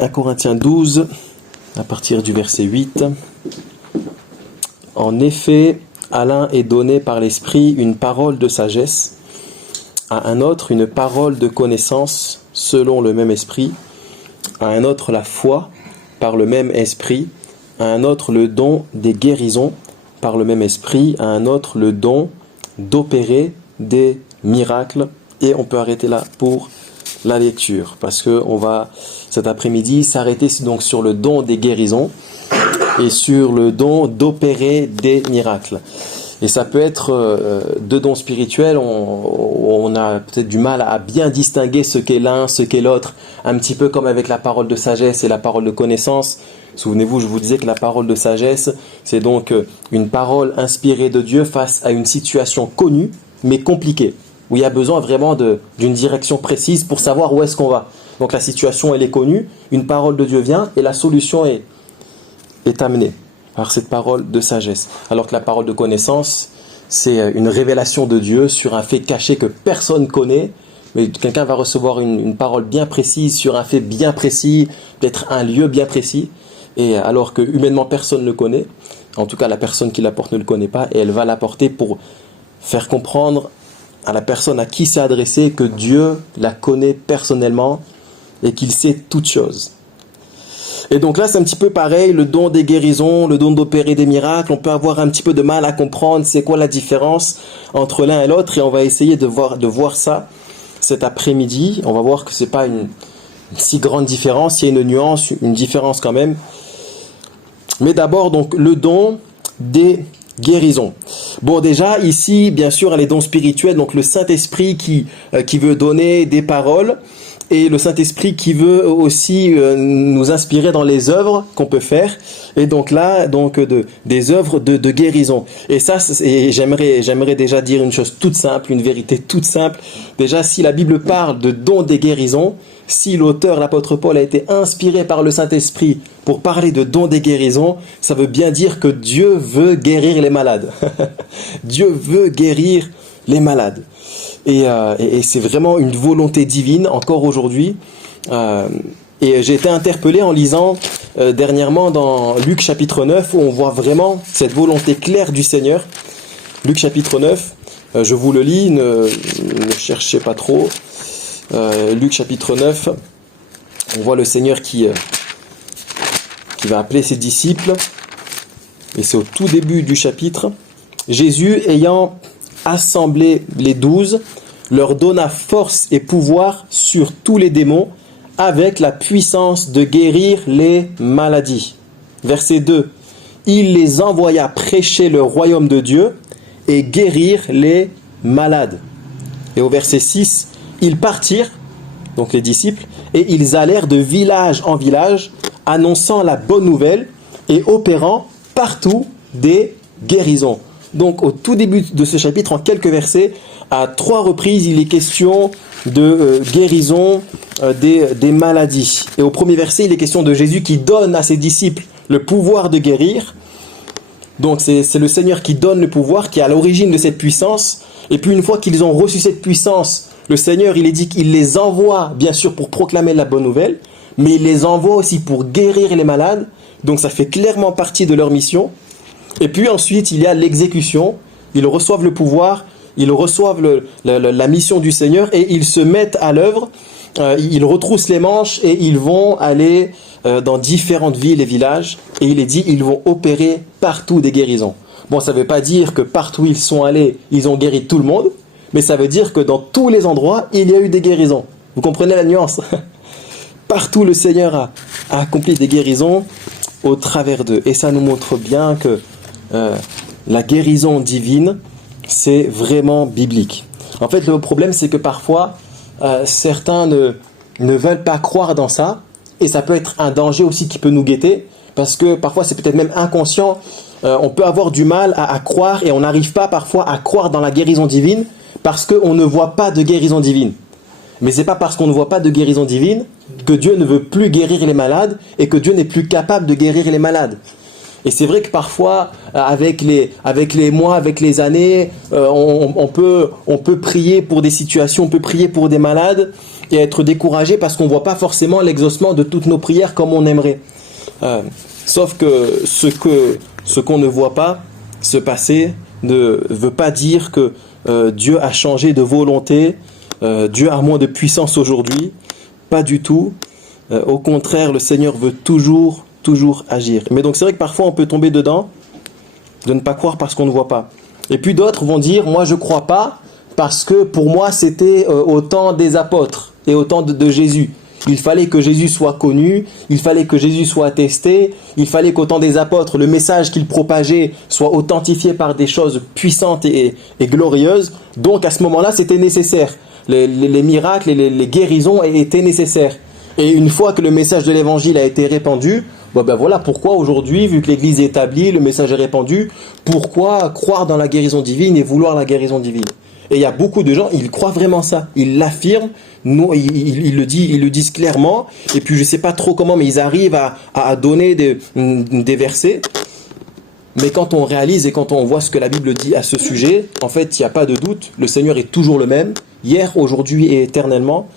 1 Corinthiens 12, à partir du verset 8. En effet, à l'un est donné par l'Esprit une parole de sagesse, à un autre une parole de connaissance selon le même Esprit, à un autre la foi par le même Esprit, à un autre le don des guérisons par le même Esprit, à un autre le don d'opérer des miracles. Et on peut arrêter là pour la lecture, parce que on va cet après-midi s'arrêter donc sur le don des guérisons et sur le don d'opérer des miracles. Et ça peut être deux dons spirituels, on a peut-être du mal à bien distinguer ce qu'est l'un, ce qu'est l'autre, un petit peu comme avec la parole de sagesse et la parole de connaissance. Souvenez-vous, je vous disais que la parole de sagesse, c'est donc une parole inspirée de Dieu face à une situation connue, mais compliquée, où il y a besoin vraiment d'une direction précise pour savoir où est-ce qu'on va. Donc la situation, elle est connue, une parole de Dieu vient et la solution est amenée par cette parole de sagesse. Alors que la parole de connaissance, c'est une révélation de Dieu sur un fait caché que personne connaît, mais quelqu'un va recevoir une parole bien précise sur un fait bien précis, peut-être un lieu bien précis, et alors que humainement personne ne le connaît, en tout cas la personne qui l'apporte ne le connaît pas, et elle va l'apporter pour faire comprendre à la personne à qui c'est adressé que Dieu la connaît personnellement et qu'il sait toutes choses. Et donc là, c'est un petit peu pareil, le don des guérisons, le don d'opérer des miracles. On peut avoir un petit peu de mal à comprendre c'est quoi la différence entre l'un et l'autre. Et on va essayer de voir ça cet après-midi. On va voir que c'est pas une si grande différence. Il y a une nuance, une différence quand même. Mais d'abord, donc, le don des guérisons. Bon, déjà, ici, bien sûr, les dons spirituels, donc le Saint-Esprit qui veut donner des paroles. Et le Saint-Esprit qui veut aussi nous inspirer dans les œuvres qu'on peut faire. Et donc là, des œuvres de guérison. Et ça, j'aimerais déjà dire une chose toute simple, une vérité toute simple. Déjà, si la Bible parle de dons des guérisons, si l'auteur, l'apôtre Paul, a été inspiré par le Saint-Esprit pour parler de dons des guérisons, ça veut bien dire que Dieu veut guérir les malades. Dieu veut guérir les malades. Et c'est vraiment une volonté divine, encore aujourd'hui. Et j'ai été interpellé en lisant dernièrement dans Luc chapitre 9, où on voit vraiment cette volonté claire du Seigneur. Luc chapitre 9, je vous le lis, ne cherchez pas trop. Luc chapitre 9, on voit le Seigneur qui va appeler ses disciples. Et c'est au tout début du chapitre. Jésus, ayant assemblé les 12, leur donna force et pouvoir sur tous les démons, avec la puissance de guérir les maladies. Verset 2. Il les envoya prêcher le royaume de Dieu et guérir les malades. Et au verset 6, ils partirent, donc les disciples, et ils allèrent de village en village, annonçant la bonne nouvelle et opérant partout des guérisons. Donc au tout début de ce chapitre, en quelques versets, à 3 reprises, il est question de guérison des maladies. Et au premier verset, il est question de Jésus qui donne à ses disciples le pouvoir de guérir. Donc c'est le Seigneur qui donne le pouvoir, qui est à l'origine de cette puissance. Et puis une fois qu'ils ont reçu cette puissance, le Seigneur, il est dit qu'il les envoie, bien sûr, pour proclamer la bonne nouvelle, mais il les envoie aussi pour guérir les malades. Donc ça fait clairement partie de leur mission. Et puis ensuite, il y a l'exécution. Ils reçoivent le pouvoir, ils reçoivent la mission du Seigneur et ils se mettent à l'œuvre. Ils retroussent les manches et ils vont aller dans différentes villes et villages. Et il est dit, ils vont opérer partout des guérisons. Bon, ça ne veut pas dire que partout où ils sont allés, ils ont guéri tout le monde. Mais ça veut dire que dans tous les endroits, il y a eu des guérisons. Vous comprenez la nuance? Partout, le Seigneur a accompli des guérisons au travers d'eux. Et ça nous montre bien que la guérison divine, c'est vraiment biblique. En fait, le problème, c'est que parfois, certains ne veulent pas croire dans ça, et ça peut être un danger aussi qui peut nous guetter, parce que parfois, c'est peut-être même inconscient. On peut avoir du mal à croire, et on n'arrive pas parfois à croire dans la guérison divine, parce qu'on ne voit pas de guérison divine. Mais c'est pas parce qu'on ne voit pas de guérison divine que Dieu ne veut plus guérir les malades, et que Dieu n'est plus capable de guérir les malades. Et c'est vrai que parfois, avec les mois, avec les années, on peut prier pour des situations, on peut prier pour des malades et être découragé parce qu'on ne voit pas forcément l'exaucement de toutes nos prières comme on aimerait. Sauf que ce qu'on ne voit pas se passer ne veut pas dire que Dieu a changé de volonté, Dieu a moins de puissance aujourd'hui. Pas du tout. Au contraire, le Seigneur veut toujours agir. Mais donc c'est vrai que parfois on peut tomber dedans, de ne pas croire parce qu'on ne voit pas. Et puis d'autres vont dire, moi je ne crois pas parce que pour moi c'était au temps des apôtres et au temps de Jésus. Il fallait que Jésus soit connu, il fallait que Jésus soit attesté, il fallait qu'au temps des apôtres, le message qu'il propageait soit authentifié par des choses puissantes et glorieuses. Donc à ce moment-là, c'était nécessaire. Les miracles et les guérisons étaient nécessaires. Et une fois que le message de l'évangile a été répandu, ben voilà pourquoi aujourd'hui, vu que l'église est établie, le message est répandu, pourquoi croire dans la guérison divine et vouloir la guérison divine. Et il y a beaucoup de gens, ils croient vraiment ça, ils l'affirment, ils le disent clairement, et puis je ne sais pas trop comment, mais ils arrivent à donner des versets. Mais quand on réalise et quand on voit ce que la Bible dit à ce sujet, en fait, il n'y a pas de doute, le Seigneur est toujours le même, hier, aujourd'hui et éternellement,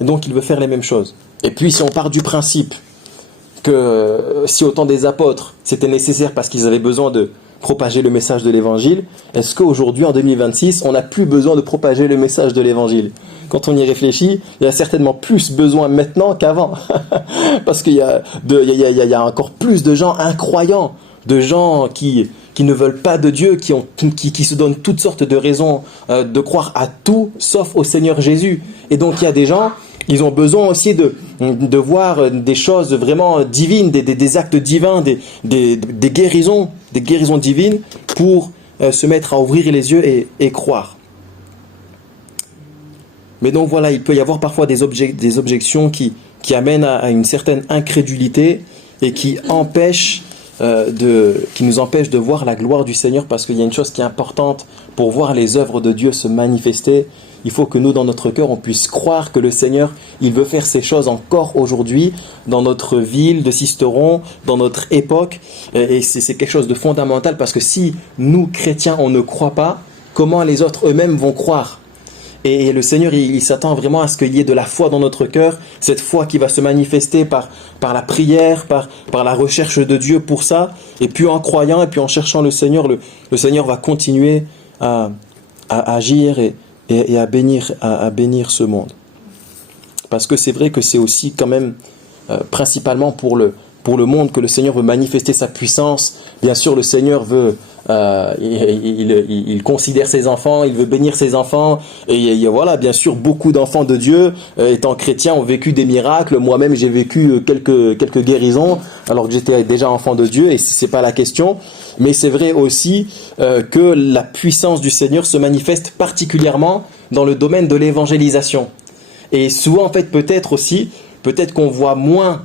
donc il veut faire les mêmes choses. Et puis si on part du principe que si au temps des apôtres, c'était nécessaire parce qu'ils avaient besoin de propager le message de l'évangile, est-ce qu'aujourd'hui, en 2026, on n'a plus besoin de propager le message de l'évangile? Quand on y réfléchit, il y a certainement plus besoin maintenant qu'avant. Parce qu'il y a encore plus de gens incroyants, de gens qui ne veulent pas de Dieu, qui se donnent toutes sortes de raisons de croire à tout, sauf au Seigneur Jésus. Et donc il y a des gens, ils ont besoin aussi de voir des choses vraiment divines, des actes divins, des guérisons divines pour se mettre à ouvrir les yeux et croire. Mais donc voilà, il peut y avoir parfois des objections qui amènent à une certaine incrédulité et qui nous empêchent de voir la gloire du Seigneur, parce qu'il y a une chose qui est importante pour voir les œuvres de Dieu se manifester. Il faut que nous, dans notre cœur, on puisse croire que le Seigneur, il veut faire ces choses encore aujourd'hui, dans notre ville de Sisteron, dans notre époque. Et c'est quelque chose de fondamental, parce que si nous, chrétiens, on ne croit pas, comment les autres eux-mêmes vont croire? Et le Seigneur, il s'attend vraiment à ce qu'il y ait de la foi dans notre cœur, cette foi qui va se manifester par la prière, par la recherche de Dieu pour ça. Et puis en croyant et puis en cherchant le Seigneur, le Seigneur va continuer à agir et à bénir ce monde. Parce que c'est vrai que c'est aussi quand même principalement pour le monde que le Seigneur veut manifester sa puissance. Bien sûr, le Seigneur veut... il considère ses enfants, il veut bénir ses enfants, et voilà, bien sûr, beaucoup d'enfants de Dieu étant chrétiens ont vécu des miracles. Moi-même, j'ai vécu quelques guérisons alors que j'étais déjà enfant de Dieu, et c'est pas la question. Mais c'est vrai aussi que la puissance du Seigneur se manifeste particulièrement dans le domaine de l'évangélisation. Et souvent, en fait, peut-être qu'on voit moins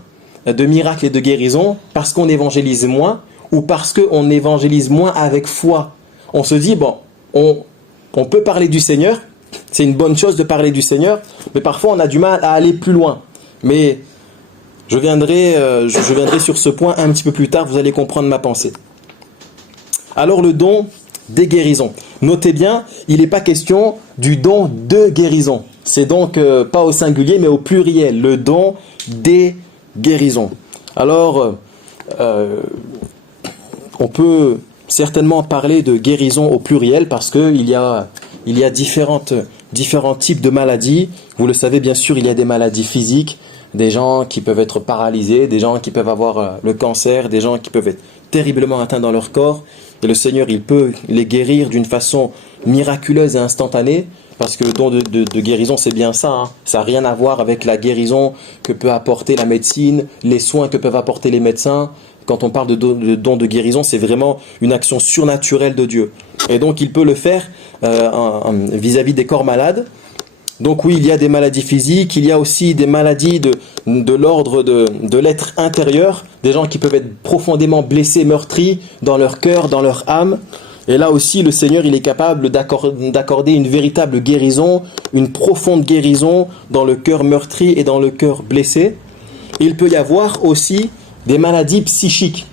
de miracles et de guérisons parce qu'on évangélise moins, ou parce qu'on évangélise moins avec foi. On se dit, bon, on peut parler du Seigneur, c'est une bonne chose de parler du Seigneur, mais parfois on a du mal à aller plus loin. Mais je viendrai sur ce point un petit peu plus tard, vous allez comprendre ma pensée. Alors le don des guérisons. Notez bien, il n'est pas question du don de guérison. C'est donc pas au singulier, mais au pluriel, le don des guérisons. Alors... on peut certainement parler de guérison au pluriel parce qu'il y a différents types de maladies. Vous le savez, bien sûr, il y a des maladies physiques, des gens qui peuvent être paralysés, des gens qui peuvent avoir le cancer, des gens qui peuvent être terriblement atteints dans leur corps. Et le Seigneur, il peut les guérir d'une façon miraculeuse et instantanée, parce que le don de guérison, c'est bien ça. Hein. Ça n'a rien à voir avec la guérison que peut apporter la médecine, les soins que peuvent apporter les médecins. Quand on parle de don de guérison, c'est vraiment une action surnaturelle de Dieu. Et donc, il peut le faire vis-à-vis des corps malades. Donc oui, il y a des maladies physiques, il y a aussi des maladies de l'ordre de l'être intérieur, des gens qui peuvent être profondément blessés, meurtris dans leur cœur, dans leur âme. Et là aussi, le Seigneur, il est capable d'accorder une véritable guérison, une profonde guérison dans le cœur meurtri et dans le cœur blessé. Il peut y avoir aussi des maladies psychiques.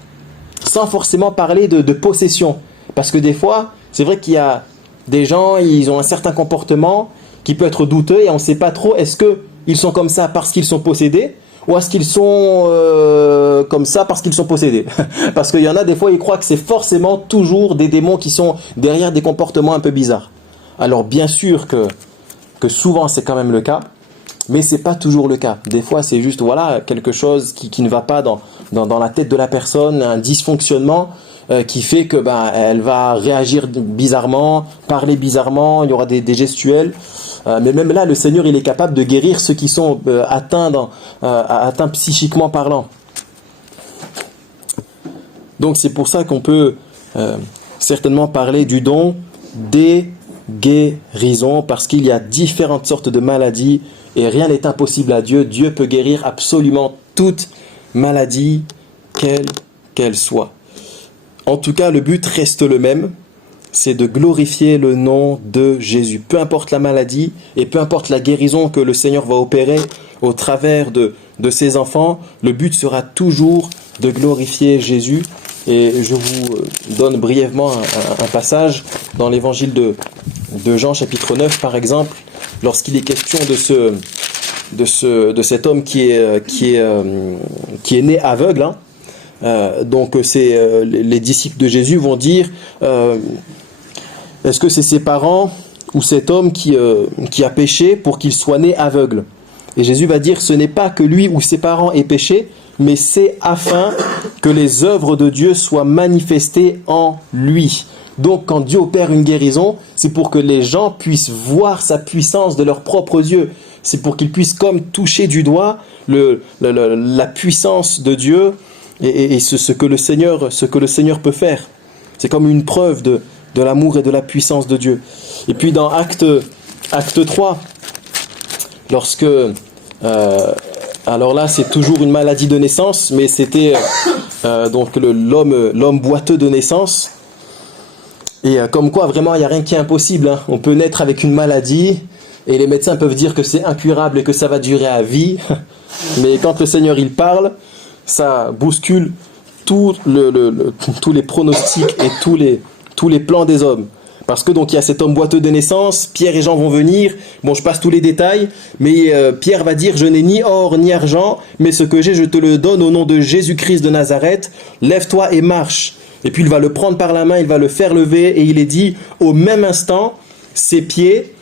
sans forcément parler de possession. Parce que des fois, c'est vrai qu'il y a des gens, ils ont un certain comportement qui peut être douteux et on ne sait pas trop, est-ce qu'ils sont comme ça parce qu'ils sont possédés ou est-ce qu'ils sont comme ça parce qu'ils sont possédés. Parce qu'il y en a des fois, ils croient que c'est forcément toujours des démons qui sont derrière des comportements un peu bizarres. Alors bien sûr que souvent c'est quand même le cas, mais c'est pas toujours le cas. Des fois c'est juste voilà quelque chose qui ne va pas dans la tête de la personne, un dysfonctionnement qui fait que elle va réagir bizarrement, parler bizarrement, il y aura des gestuels. Mais même là, le Seigneur, il est capable de guérir ceux qui sont atteints psychiquement parlant. Donc c'est pour ça qu'on peut certainement parler du don des guérisons, parce qu'il y a différentes sortes de maladies et rien n'est impossible à Dieu. Dieu peut guérir absolument toute maladie, quelle qu'elle soit. En tout cas, le but reste le même, c'est de glorifier le nom de Jésus. Peu importe la maladie et peu importe la guérison que le Seigneur va opérer au travers de ses enfants, le but sera toujours de glorifier Jésus. Et je vous donne brièvement un passage dans l'évangile de Jean chapitre 9 par exemple, lorsqu'il est question de cet homme qui est né aveugle. Donc les disciples de Jésus vont dire est-ce que c'est ses parents ou cet homme qui a péché pour qu'il soit né aveugle? Et Jésus va dire ce n'est pas que lui ou ses parents aient péché, mais c'est afin que les œuvres de Dieu soient manifestées en lui. Donc quand Dieu opère une guérison, c'est pour que les gens puissent voir sa puissance de leurs propres yeux. C'est pour qu'ils puissent comme toucher du doigt la puissance de Dieu et ce que le Seigneur peut faire. C'est comme une preuve de l'amour et de la puissance de Dieu. Et puis dans Acte 3, lorsque... alors là, c'est toujours une maladie de naissance, mais c'était donc l'homme boiteux de naissance. Et comme quoi, vraiment, il n'y a rien qui est impossible. Hein. On peut naître avec une maladie, et les médecins peuvent dire que c'est incurable et que ça va durer à vie. Mais quand le Seigneur, il parle, ça bouscule tous les pronostics et tous les plans des hommes. Parce que donc il y a cet homme boiteux de naissance, Pierre et Jean vont venir, bon je passe tous les détails, mais Pierre va dire je n'ai ni or ni argent, mais ce que j'ai je te le donne au nom de Jésus-Christ de Nazareth, lève-toi et marche. Et puis il va le prendre par la main, il va le faire lever et il est dit au même instant, ses pieds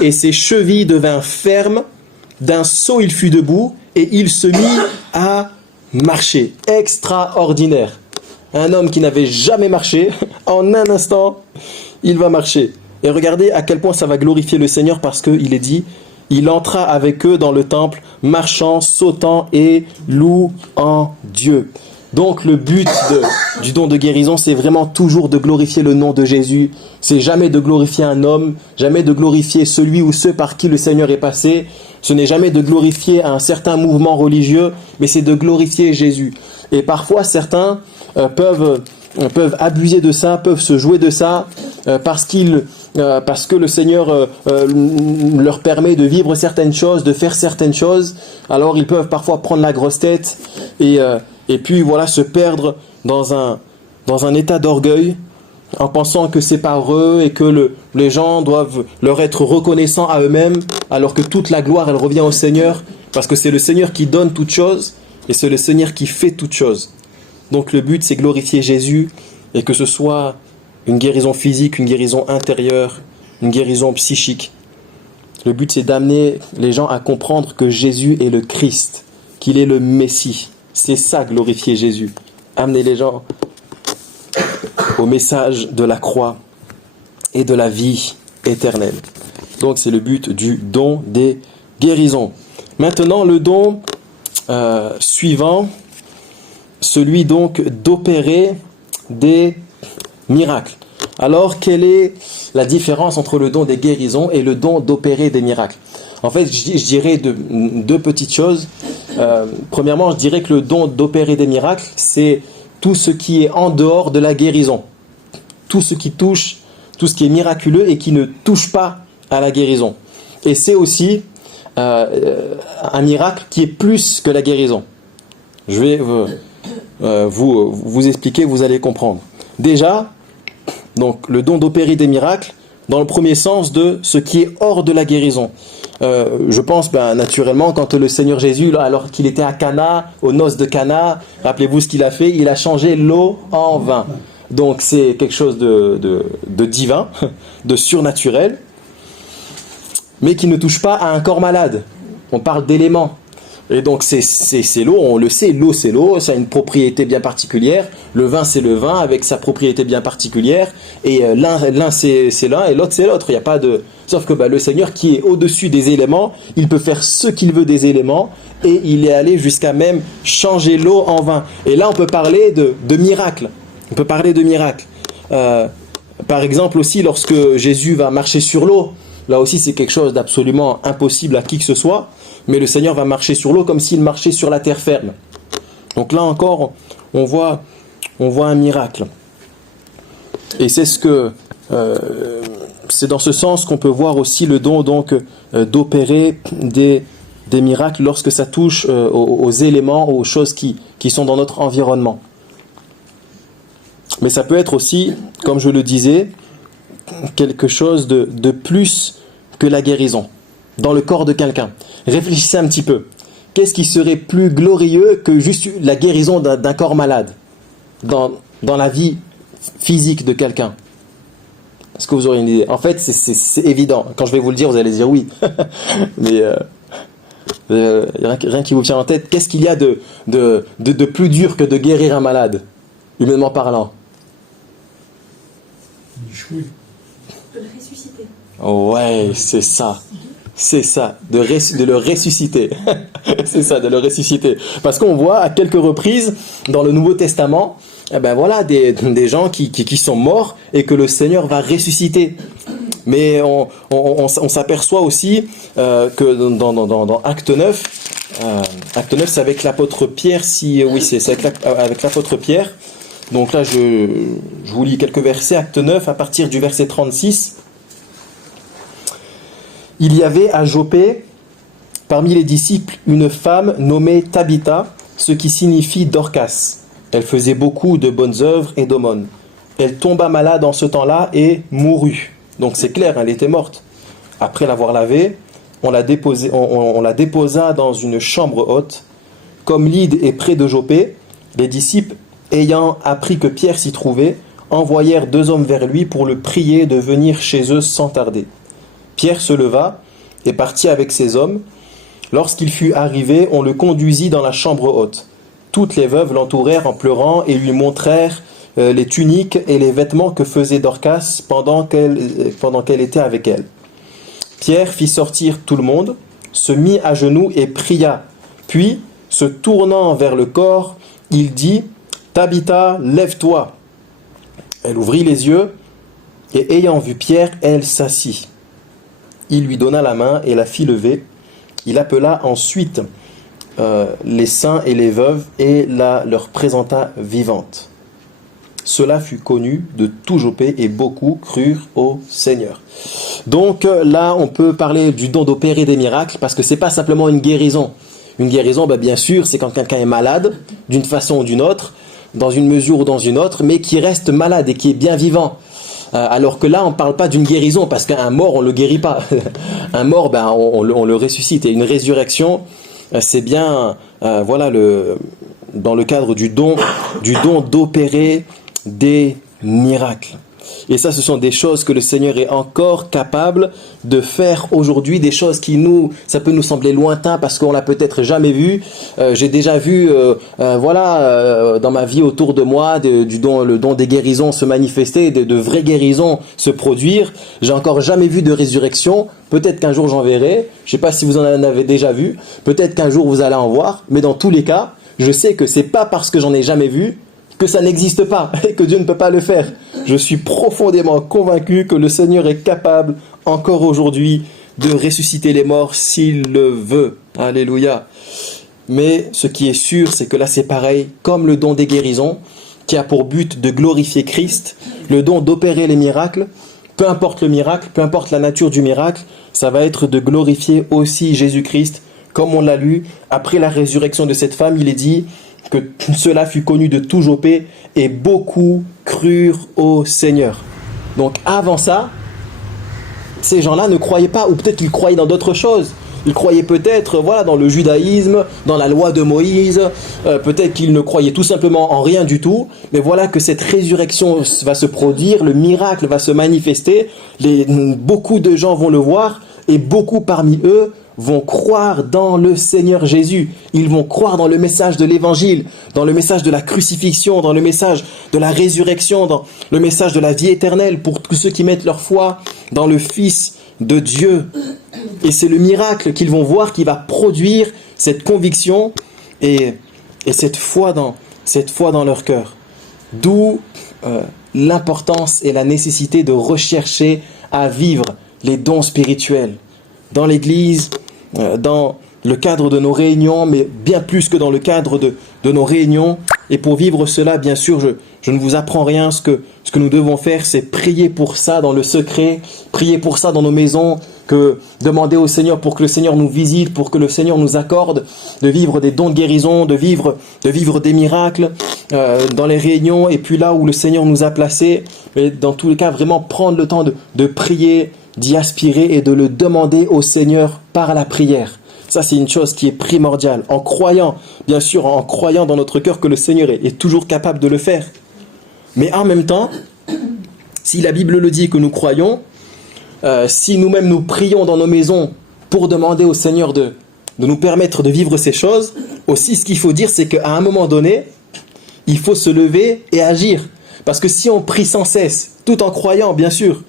et ses chevilles devinrent fermes, d'un saut il fut debout et il se mit à marcher. Extraordinaire. Un homme qui n'avait jamais marché, en un instant, il va marcher. Et regardez à quel point ça va glorifier le Seigneur parce qu'il est dit, il entra avec eux dans le temple, marchant, sautant et louant Dieu. Donc le but du don de guérison, c'est vraiment toujours de glorifier le nom de Jésus. C'est jamais de glorifier un homme, jamais de glorifier celui ou ceux par qui le Seigneur est passé. Ce n'est jamais de glorifier un certain mouvement religieux, mais c'est de glorifier Jésus. Et parfois certains peuvent abuser de ça, peuvent se jouer de ça, parce que le Seigneur leur permet de vivre certaines choses, de faire certaines choses. Alors ils peuvent parfois prendre la grosse tête et puis voilà se perdre dans un état d'orgueil en pensant que c'est par eux et que les gens doivent leur être reconnaissants à eux-mêmes, alors que toute la gloire elle revient au Seigneur, parce que c'est le Seigneur qui donne toutes choses et c'est le Seigneur qui fait toutes choses. Donc le but c'est glorifier Jésus et que ce soit une guérison physique, une guérison intérieure, une guérison psychique. Le but c'est d'amener les gens à comprendre que Jésus est le Christ, qu'il est le Messie. C'est ça glorifier Jésus. Amener les gens au message de la croix et de la vie éternelle. Donc c'est le but du don des guérisons. Maintenant le don suivant, celui donc d'opérer des miracles. Alors, quelle est la différence entre le don des guérisons et le don d'opérer des miracles? En fait, je dirais deux petites choses. Premièrement, je dirais que le don d'opérer des miracles, c'est tout ce qui est en dehors de la guérison. Tout ce qui touche, tout ce qui est miraculeux et qui ne touche pas à la guérison. Et c'est aussi un miracle qui est plus que la guérison. Je vais vous expliquer, vous allez comprendre. Déjà, donc le don d'opérer des miracles, dans le premier sens de ce qui est hors de la guérison. Je pense naturellement quand le Seigneur Jésus, là, alors qu'il était à Cana, aux noces de Cana, rappelez-vous ce qu'il a fait, il a changé l'eau en vin. Donc c'est quelque chose de divin, de surnaturel, mais qui ne touche pas à un corps malade. On parle d'éléments. Et donc c'est l'eau, on le sait, l'eau c'est l'eau, ça a une propriété bien particulière, le vin c'est le vin avec sa propriété bien particulière, et l'un c'est l'un et l'autre c'est l'autre, il n'y a pas de... Sauf que le Seigneur qui est au-dessus des éléments, il peut faire ce qu'il veut des éléments, et il est allé jusqu'à même changer l'eau en vin. Et là on peut parler de miracles, on peut parler de miracles. Par exemple aussi lorsque Jésus va marcher sur l'eau, là aussi c'est quelque chose d'absolument impossible à qui que ce soit, mais le Seigneur va marcher sur l'eau comme s'il marchait sur la terre ferme. Donc là encore, on voit un miracle. Et c'est c'est dans ce sens qu'on peut voir aussi le don donc d'opérer des miracles lorsque ça touche aux éléments, aux choses qui sont dans notre environnement. Mais ça peut être aussi, comme je le disais, quelque chose de plus que la guérison dans le corps de quelqu'un. Réfléchissez un petit peu. Qu'est-ce qui serait plus glorieux que juste la guérison d'un corps malade dans la vie physique de quelqu'un? Est-ce que vous aurez une idée? En fait, c'est évident. Quand je vais vous le dire, vous allez dire oui. Mais rien qui vous vient en tête. Qu'est-ce qu'il y a de plus dur que de guérir un malade, humainement parlant? De le ressusciter. Ouais, c'est ça. C'est ça, de le ressusciter. C'est ça, de le ressusciter. Parce qu'on voit à quelques reprises dans le Nouveau Testament, des gens qui sont morts et que le Seigneur va ressusciter. Mais on s'aperçoit aussi que dans Acte 9, Acte 9 c'est avec l'apôtre Pierre, c'est avec l'apôtre Pierre. Donc là je vous lis quelques versets, Acte 9 à partir du verset 36. Il y avait à Joppé, parmi les disciples, une femme nommée Tabitha, ce qui signifie Dorcas. Elle faisait beaucoup de bonnes œuvres et d'aumônes. Elle tomba malade en ce temps-là et mourut. Donc c'est clair, elle était morte. Après l'avoir lavée, on la déposa dans une chambre haute. Comme Lyde est près de Joppé, les disciples, ayant appris que Pierre s'y trouvait, envoyèrent 2 hommes vers lui pour le prier de venir chez eux sans tarder. Pierre se leva et partit avec ses hommes. Lorsqu'il fut arrivé, on le conduisit dans la chambre haute. Toutes les veuves l'entourèrent en pleurant et lui montrèrent les tuniques et les vêtements que faisait Dorcas pendant qu'elle était avec elle. Pierre fit sortir tout le monde, se mit à genoux et pria. Puis, se tournant vers le corps, il dit « Tabitha, lève-toi » Elle ouvrit les yeux et ayant vu Pierre, elle s'assit. Il lui donna la main et la fit lever. Il appela ensuite les saints et les veuves et leur présenta vivante. Cela fut connu de tout Joppé et beaucoup crurent au Seigneur. Donc là, on peut parler du don d'opérer des miracles parce que c'est pas simplement une guérison. Une guérison, bien sûr, c'est quand quelqu'un est malade d'une façon ou d'une autre, dans une mesure ou dans une autre, mais qui reste malade et qui est bien vivant. Alors que là, on ne parle pas d'une guérison, parce qu'un mort, on ne le guérit pas. Un mort, on le ressuscite. Et une résurrection, c'est bien, dans le cadre du don d'opérer des miracles. Et ça, ce sont des choses que le Seigneur est encore capable de faire aujourd'hui, des choses ça peut nous sembler lointain parce qu'on l'a peut-être jamais vu. J'ai déjà vu, dans ma vie autour de moi, le don des guérisons se manifester, de vraies guérisons se produire. J'ai encore jamais vu de résurrection. Peut-être qu'un jour j'en verrai. Je sais pas si vous en avez déjà vu. Peut-être qu'un jour vous allez en voir. Mais dans tous les cas, je sais que c'est pas parce que j'en ai jamais vu que ça n'existe pas et que Dieu ne peut pas le faire. Je suis profondément convaincu que le Seigneur est capable, encore aujourd'hui, de ressusciter les morts s'il le veut. Alléluia. Mais ce qui est sûr, c'est que là c'est pareil, comme le don des guérisons, qui a pour but de glorifier Christ, le don d'opérer les miracles, peu importe le miracle, peu importe la nature du miracle, ça va être de glorifier aussi Jésus-Christ, comme on l'a lu, après la résurrection de cette femme, il est dit que cela fut connu de tout Jopé, et beaucoup crurent au Seigneur. Donc avant ça, ces gens-là ne croyaient pas, ou peut-être qu'ils croyaient dans d'autres choses. Ils croyaient peut-être dans le judaïsme, dans la loi de Moïse, peut-être qu'ils ne croyaient tout simplement en rien du tout, mais voilà que cette résurrection va se produire, le miracle va se manifester, beaucoup de gens vont le voir, et beaucoup parmi eux vont croire dans le Seigneur Jésus. Ils vont croire dans le message de l'évangile, dans le message de la crucifixion, dans le message de la résurrection, dans le message de la vie éternelle pour tous ceux qui mettent leur foi dans le Fils de Dieu. Et c'est le miracle qu'ils vont voir qui va produire cette conviction et cette foi dans leur cœur. D'où l'importance et la nécessité de rechercher à vivre les dons spirituels dans l'Église, dans le cadre de nos réunions, mais bien plus que dans le cadre de nos réunions. Et pour vivre cela, bien sûr, je ne vous apprends rien. Ce que nous devons faire, c'est prier pour ça dans le secret, prier pour ça dans nos maisons, demander au Seigneur pour que le Seigneur nous visite, pour que le Seigneur nous accorde de vivre des dons de guérison, de vivre des miracles dans les réunions, et puis là où le Seigneur nous a placés, mais dans tous les cas, vraiment prendre le temps de prier, d'y aspirer et de le demander au Seigneur par la prière. Ça, c'est une chose qui est primordiale. En croyant, bien sûr, en croyant dans notre cœur que le Seigneur est toujours capable de le faire. Mais en même temps, si la Bible le dit que nous croyons, si nous-mêmes nous prions dans nos maisons pour demander au Seigneur de nous permettre de vivre ces choses, aussi ce qu'il faut dire, c'est qu'à un moment donné, il faut se lever et agir. Parce que si on prie sans cesse, tout en croyant, bien sûr,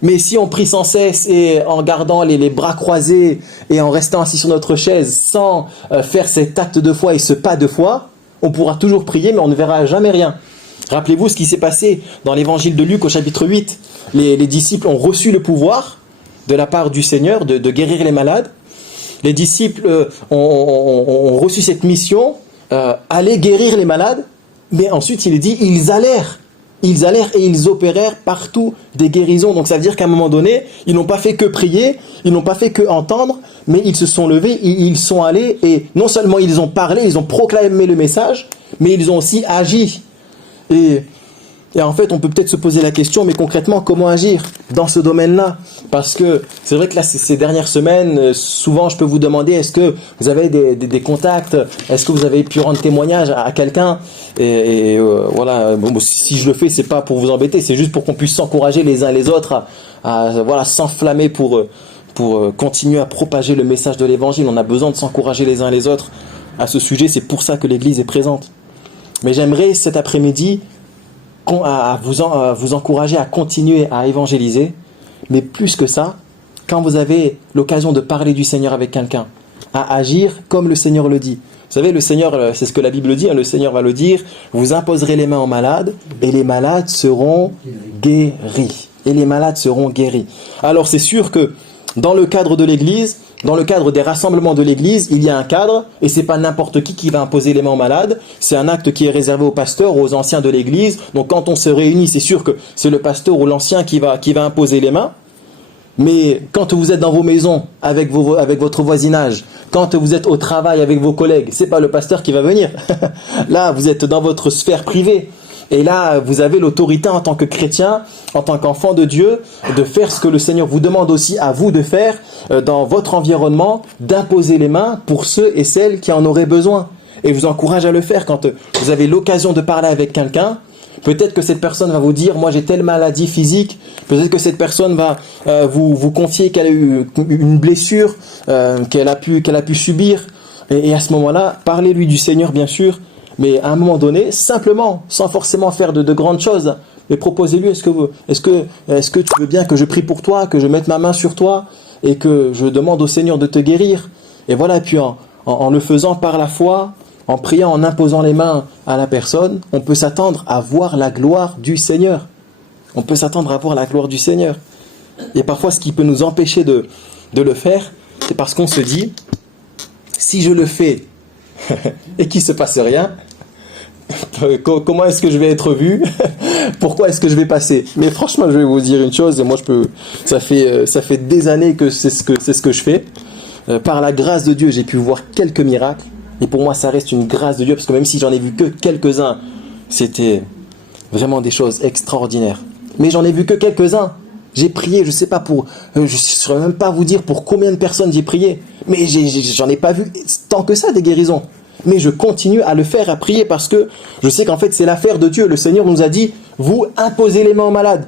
mais si on prie sans cesse et en gardant les bras croisés et en restant assis sur notre chaise sans faire cet acte de foi et ce pas de foi, on pourra toujours prier mais on ne verra jamais rien. Rappelez-vous ce qui s'est passé dans l'évangile de Luc au chapitre 8. Les disciples ont reçu le pouvoir de la part du Seigneur de guérir les malades. Les disciples ont reçu cette mission, aller guérir les malades, mais ensuite il est dit, ils allèrent et ils opérèrent partout des guérisons. Donc ça veut dire qu'à un moment donné, ils n'ont pas fait que prier, ils n'ont pas fait que entendre, mais ils se sont levés, ils sont allés, et non seulement ils ont parlé, ils ont proclamé le message, mais ils ont aussi agi. Et en fait, on peut peut-être se poser la question, mais concrètement, comment agir dans ce domaine-là? Parce que c'est vrai que là, ces dernières semaines, souvent, je peux vous demander, est-ce que vous avez des contacts? Est-ce que vous avez pu rendre témoignage à quelqu'un? Voilà, bon, si je le fais, c'est pas pour vous embêter, c'est juste pour qu'on puisse s'encourager les uns les autres à s'enflammer pour continuer à propager le message de l'évangile. On a besoin de s'encourager les uns les autres à ce sujet, c'est pour ça que l'Église est présente. Mais j'aimerais cet après-midi à vous encourager à continuer à évangéliser, mais plus que ça, quand vous avez l'occasion de parler du Seigneur avec quelqu'un, à agir comme le Seigneur le dit. Vous savez, le Seigneur, c'est ce que la Bible dit, le Seigneur va le dire, vous imposerez les mains aux malades, et les malades seront guéris. Et les malades seront guéris. Alors c'est sûr que dans le cadre de l'Église, dans le cadre des rassemblements de l'Église, il y a un cadre, et c'est pas n'importe qui va imposer les mains aux malades. C'est un acte qui est réservé aux pasteurs, aux anciens de l'Église. Donc quand on se réunit, c'est sûr que c'est le pasteur ou l'ancien qui va imposer les mains. Mais quand vous êtes dans vos maisons, avec votre voisinage, quand vous êtes au travail avec vos collègues, c'est pas le pasteur qui va venir. Là, vous êtes dans votre sphère privée. Et là, vous avez l'autorité en tant que chrétien, en tant qu'enfant de Dieu, de faire ce que le Seigneur vous demande aussi à vous de faire dans votre environnement, d'imposer les mains pour ceux et celles qui en auraient besoin. Et je vous encourage à le faire quand vous avez l'occasion de parler avec quelqu'un. Peut-être que cette personne va vous dire, moi j'ai telle maladie physique. Peut-être que cette personne va vous confier qu'elle a eu une blessure qu'elle a pu subir. Et à ce moment-là, parlez-lui du Seigneur, bien sûr. Mais à un moment donné, simplement, sans forcément faire de grandes choses, mais proposez-lui, est-ce que tu veux bien que je prie pour toi, que je mette ma main sur toi et que je demande au Seigneur de te guérir? Et voilà, et puis en le faisant par la foi, en priant, en imposant les mains à la personne, on peut s'attendre à voir la gloire du Seigneur. On peut s'attendre à voir la gloire du Seigneur. Et parfois, ce qui peut nous empêcher de le faire, c'est parce qu'on se dit, si je le fais et qu'il ne se passe rien, comment est-ce que je vais être vu? Pourquoi est-ce que je vais passer? Mais franchement, je vais vous dire une chose, et moi ça fait des années que c'est ce que je fais. Par la grâce de Dieu, j'ai pu voir quelques miracles, Et pour moi, ça reste une grâce de Dieu, parce que même si j'en ai vu que quelques-uns, c'était vraiment des choses extraordinaires. Mais j'en ai vu que quelques-uns. J'ai prié, je sais pas je ne saurais même pas vous dire pour combien de personnes j'ai prié. Mais j'en ai pas vu tant que ça des guérisons. Mais je continue à le faire, à prier, parce que je sais qu'en fait c'est l'affaire de Dieu. Le Seigneur nous a dit, vous imposez les mains aux malades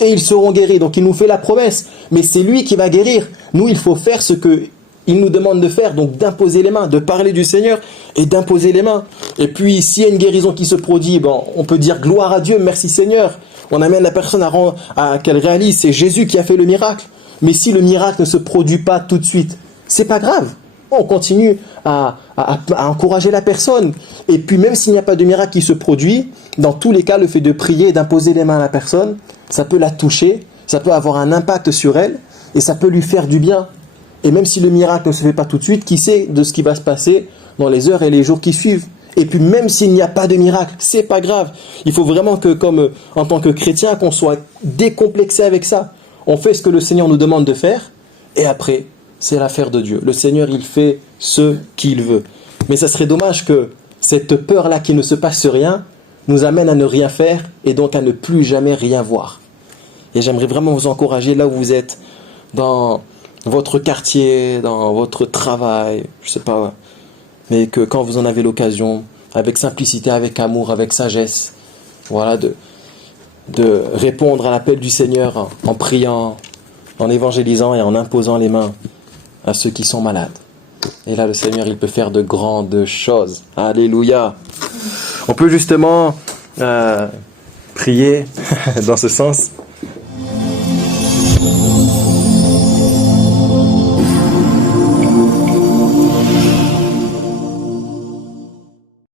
et ils seront guéris. Donc il nous fait la promesse. Mais c'est lui qui va guérir. Nous, il faut faire ce que il nous demande de faire, donc d'imposer les mains, de parler du Seigneur et d'imposer les mains. Et puis, s'il y a une guérison qui se produit, on peut dire gloire à Dieu, merci Seigneur. On amène la personne à qu'elle réalise, c'est Jésus qui a fait le miracle. Mais si le miracle ne se produit pas tout de suite, c'est pas grave. On continue à encourager la personne. Et puis, même s'il n'y a pas de miracle qui se produit, dans tous les cas, le fait de prier et d'imposer les mains à la personne, ça peut la toucher, ça peut avoir un impact sur elle et ça peut lui faire du bien. Et même si le miracle ne se fait pas tout de suite, qui sait de ce qui va se passer dans les heures et les jours qui suivent. Et puis même s'il n'y a pas de miracle, c'est pas grave. Il faut vraiment que, comme en tant que chrétien, qu'on soit décomplexé avec ça. On fait ce que le Seigneur nous demande de faire, et après, c'est l'affaire de Dieu. Le Seigneur, il fait ce qu'il veut. Mais ça serait dommage que cette peur-là qu'il ne se passe rien nous amène à ne rien faire, et donc à ne plus jamais rien voir. Et j'aimerais vraiment vous encourager là où vous êtes, dans votre quartier, dans votre travail, je sais pas, mais que quand vous en avez l'occasion, avec simplicité, avec amour, avec sagesse, voilà, de répondre à l'appel du Seigneur en priant, en évangélisant et en imposant les mains à ceux qui sont malades. Et là, le Seigneur, il peut faire de grandes choses. Alléluia. On peut justement prier dans ce sens.